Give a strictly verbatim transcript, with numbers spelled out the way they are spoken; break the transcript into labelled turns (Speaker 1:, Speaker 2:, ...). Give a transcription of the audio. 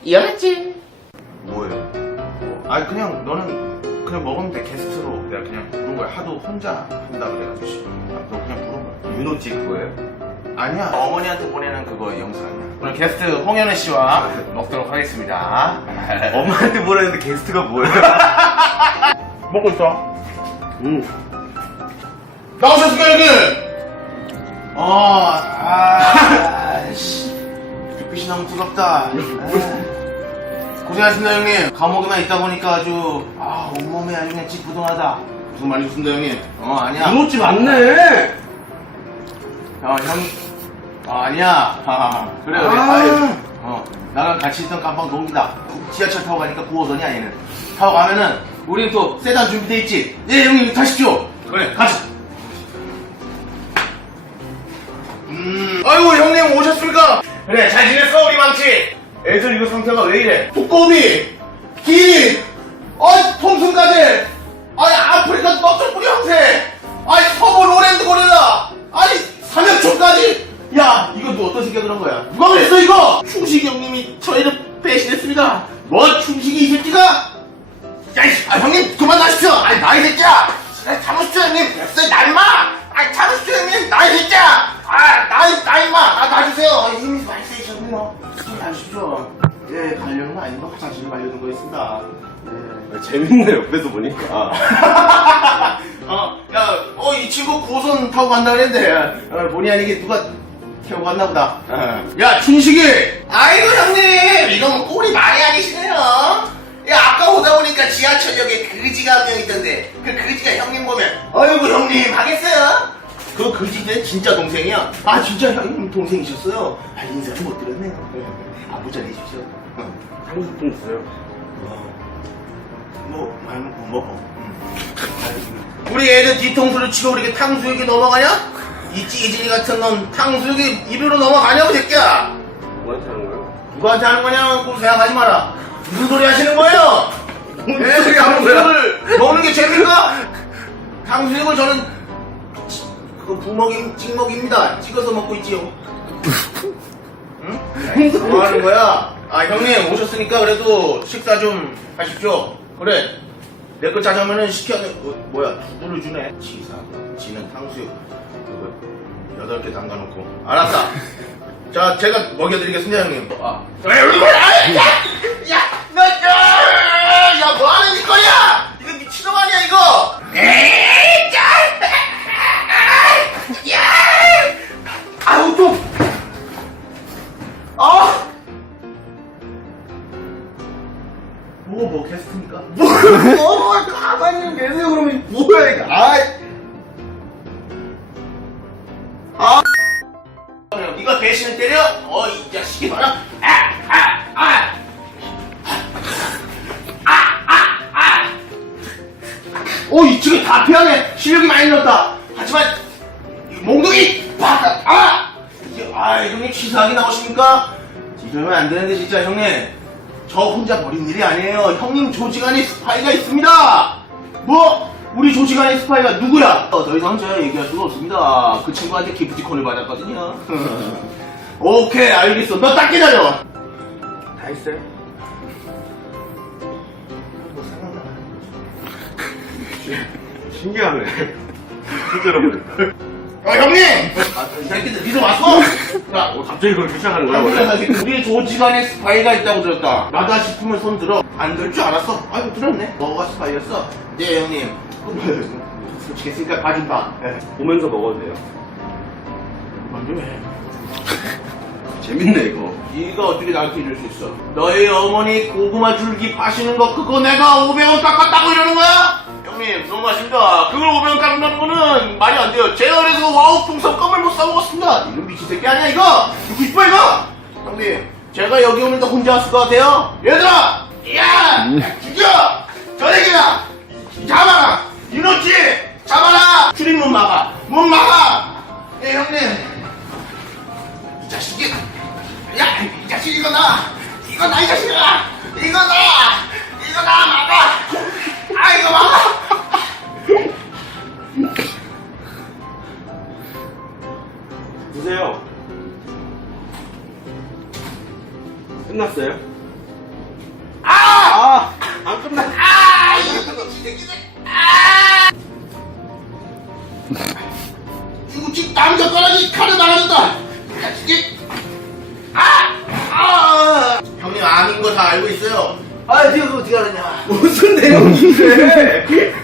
Speaker 1: 이해했지?
Speaker 2: 뭐예요? 어, 아니 그냥 너는 그냥 먹으면 돼. 게스트로 내가 그냥 부른 거야. 하도 혼자 한다 그래가지고 씨. 아, 너 그냥 부른 거야.
Speaker 3: 윤호 찍 거예요?
Speaker 2: 아니야, 어머니한테 보내는 그거 영상이야. 오늘 게스트 홍현우 씨와 먹도록 하겠습니다.
Speaker 3: 엄마한테 보내는데 게스트가 뭐예요?
Speaker 2: 먹고 있어.
Speaker 3: 응.
Speaker 2: 나오셨을까 여기? 어, 아, 씨, 햇빛이 너무 뜨겁다. 아, 고생하셨습니다 형님. 감옥에만 있다 보니까 아주 아 온몸이 아주 그냥 찌뿌둥하다. 무슨 말이셨습니다 형님? 어 아니야.
Speaker 3: 윤호집 맞네.
Speaker 2: 어, 형, 어, 아니야. 아, 그래, 그래.
Speaker 3: 아.
Speaker 2: 아유, 어, 나랑 같이 있던 깜빵 동기다. 지하철 타고 가니까 구 호선이야, 얘는. 타고 가면은, 우린 또 세단 준비돼 있지. 예, 형님, 타십시오. 그래, 가자. 음, 아이고, 형님 오셨습니까? 그래, 잘 지냈어, 우리 망치? 애들 이거 상태가 왜 이래? 두꺼비, 기, 어이, 톰슨까지, 아이, 아프리카 떡줄뿌리 형태, 아이, 서부 로랜드 고릴라, 아니, 삼엽초까지! 야, 이거 너 어떤 새끼가 그런 거야? 누가 그랬어, 이거? 충식이 형님이 저희를 배신했습니다. 뭐, 충식이 이 새끼가? 야, 이씨, 아, 형님, 그만하십시오! 아이, 나이 새끼야! 아, 참으십시오, 형님! 됐어요, 나 임마! 아, 참으십시오, 형님! 나이 새끼야! 아, 나이, 나 임마! 아, 놔주세요! 아, 힘이 많이 세셨네요. 좀 놔주십시오. 예, 가려는 거 아닌가? 화장실 가려는 거였습니다. 예.
Speaker 3: 재밌네, 옆에서 보니까.
Speaker 2: 어, 야, 어, 이 친구 고선 타고 간다 그랬는데, 어, 본의 아니게 누가 태우고 갔나 보다. 어. 야, 춘식이! 아이고, 형님! 이건 꼴이 많이 아니시네요. 야, 아까 오다 보니까 지하철역에 그지가 한 명 있던데, 그 그지가 형님 보면, 아이고, 형님, 하겠어요? 그 그지는 진짜 동생이야. 아, 진짜 형님 동생이셨어요? 아, 인사를 못 드렸네요. 안부 전해주십시오. 어.
Speaker 3: 하고 싶은 거 있어요?
Speaker 2: 뭐, 말 못 먹어. 우리 애들 뒤통수를 치고 우리 탕수육이 넘어가냐? 이 찌질이 같은 놈 탕수육이 입으로 넘어가냐고 새끼야.
Speaker 3: 누구한테 하는 거예요?
Speaker 2: 누구한테 하는 거냐고 그거 생각하지 마라. 무슨 소리 하시는 거예요?
Speaker 3: 무슨 소리 하는 거야?
Speaker 2: 탕수육을 먹는 게 죄입니까? 탕수육을 저는 치- 그거 부먹임 찍먹입니다. 찍어서 먹고 있지요. 응? 뭐 하는 거야? 아 형님 오셨으니까 그래도 식사 좀 하십시오. 그래. 내 거 짜장면은 시켜, 어, 뭐야, 두부를 주네. 치사, 지는 탕수육, 그거, 여덟 개 담가놓고. 알았다. 자, 제가 먹여드리겠습니다, 형님. 아. 왜, 우리 거야! 야! 야! 너, 야! 야, 뭐 하는 짓거리야! 이거 미친놈 아니야, 이거! 에이! 야! 야! 아우, 좀! 아! 뭐, 뭐, 게스트입니까? 뭐, 뭐, 가만히 좀 계세요, 그러면. 뭐야, 이거. 아이. 아. 니가 배신을 때려? 어, 이 자식이 봐라. 아, 아, 아. 아, 아, 아. 어, 이 친구 다 피하네. 실력이 많이 늘었다. 하지만, 이 몽둥이, 바까, 아! 이게, 아, 형님 치사하게 나오십니까? 이러면 안 되는데, 진짜, 형님. 저 혼자 버린 일이 아니에요. 형님 조직 안에 스파이가 있습니다. 뭐? 우리 조직 안에 스파이가 누구야? 어, 더 이상 제가 얘기할 수가 없습니다. 그 친구한테 기프티콘을 받았거든요. 오케이, 알겠어. 너 딱 기다려. 다 했어요? 뭐 생각나.
Speaker 3: 신기하네. 실제로.
Speaker 2: 어, 형님! 아, 이 새끼들, 니들 왔어? 야,
Speaker 3: 어, 갑자기 그렇게 시작하는 거야,
Speaker 2: 아,
Speaker 3: 원래?
Speaker 2: 원래 우리 조직 안에 스파이가 있다고 들었다. 나다 싶으면 손 들어. 안 들 줄 알았어. 아이고, 들었네. 너가 스파이였어? 네, 형님. 솔직히 했으니까 봐준다. 네.
Speaker 3: 보면서 먹어도 돼요.
Speaker 2: 먼저 해.
Speaker 3: 재밌네, 이거.
Speaker 2: 네가 어떻게 나한테 이럴 수 있어? 너희 어머니 고구마 줄기 파시는 거 그거 내가 오백 원 깎았다고 이러는 거야? 형님, 너무 맛있습니다. 그걸 오백 원 깎는다는 거는 말이 안 돼요. 제가 그래서 와우 풍선 껌을 못 사먹었습니다. 이런 미친 새끼 아니야, 이거? 죽고 싶어, 이거? 형님, 제가 여기 오는데 혼자 왔을 것 같아요? 얘들아! 야! 죽여! 저 새끼야! 잡아라! 이놈지! 잡아라! 출입문 막아! 문 막아! 예, 형님. 이 자식이! 야! 이 자식 이거 나! 이거 나, 이 자식아! 이거 나! 이거 나 막아! 아, 이거 막아!
Speaker 3: 드세요. 끝났어요? 아, 안 끝나.
Speaker 2: 아, 이거 새끼들. 아! 이거 지금 남자 꺼라지 칼을 나가졌다. 이게 아! 아! 형님 아닌 거 다 알고 있어요. 아, 네가 그거 어떻게 알았냐?
Speaker 3: 무슨 내용인데?